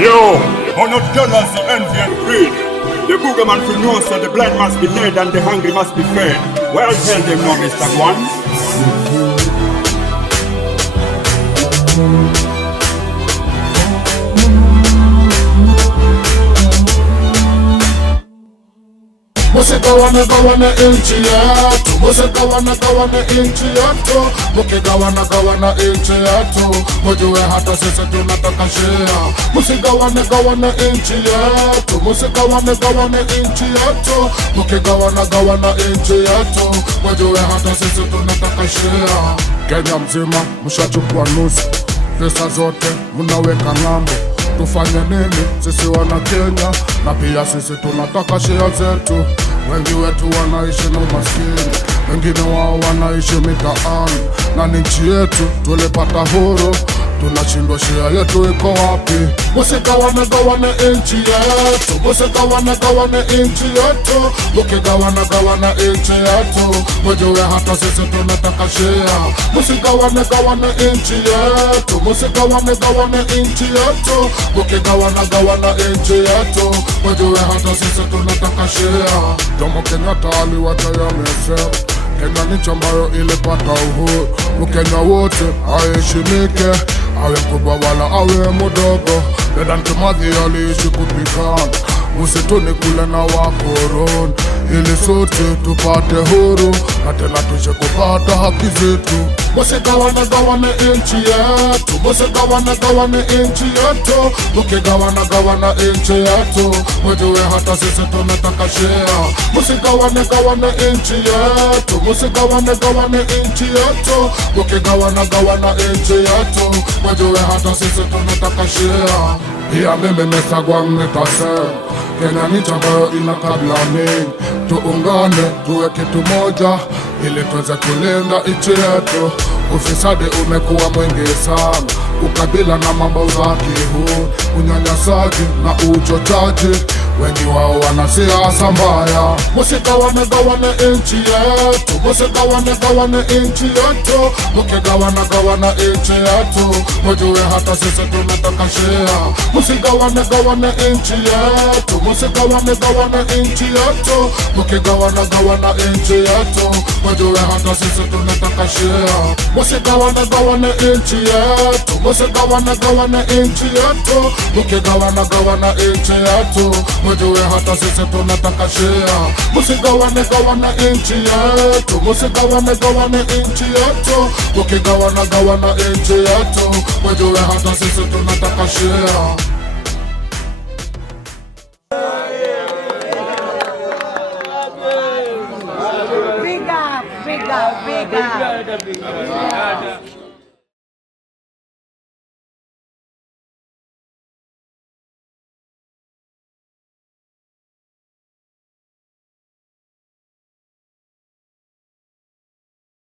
Yo! How not jealous of envy and greed. The booger man for know so the blind must be led and the hungry must be fed. Well, tell them now, Mr. One. Musikawana inchi yetu, musikawana inchi yetu, mukigawana inchi yetu, mujue hata sisi tunataka share. Musikawana inchi yetu, musikawana inchi yetu, mukigawana inchi yetu, mujue hata sisi tunataka share. Kenya mzima mshachukua nusu, pesa zote mnaweka ng'ambo. Tufanye nini sisi wana Kenya? Na pia sisi tunataka share zetu. Wengi wetu wanaishi na umaskini, wengine wao wanaishi mitaani. Na nchi yetu tulipata huru, tunashindwa share yetu iko wapi? Musikawana inchi yetu, musikawana inchi yetu, mukigawana inchi yetu, mujue hata sisi tunataka share. Musikawana inchi yetu, musikawana inchi yetu, mukigawana inchi yetu, mujue hata sisi tunataka share. Jomo Kenyatta aliwacha amesema Kenya ni nchi ambayo ilipata uhuru. Mkenya wote aheshimike, awe mkubwa wala awe mdogo. Dedan Kimathi aliishi kupigana msituni kule na wakoloni, ili sote tupate huru na tena tushe kupata haki zetu. Musikawana inchi yetu, musikawana inchi yetu, mukigawana inchi yetu, mujue hata sisi tunataka share. Musikawana inchi yetu, musikawana inchi yetu, mukigawana inchi yetu, mujue hata sisi tunataka share. Pia mimi Mr. nitasema Kenya ni nchi ambayo ina kabila mingi. Tuungane tuwe kitu moja ili tuweze kulinda nchi yetu. Ufisadi umekuwa mwingi sana, ukabila na mambo za kihuni, unyanyasaji na uchochaji, wengi wao wana siasa mbaya. Musikawana inchi yetu, musikawana inchi yetu, mukigawana inchi yetu, mujue hata sisi tunataka share. Musikawana inchi yetu, musikawana inchi yetu, mukigawana inchi yetu, mujue hata sisi tunataka share. Musikawana inchi yetu, musikawana inchi yetu, mukigawana inchi yetu, mujue hata sisi tunataka share. Musikawana inchi yetu, musikawana inchi yetu, mukigawana inchi yetu, mujue hata sisi tunataka share. Big up, big up, big up.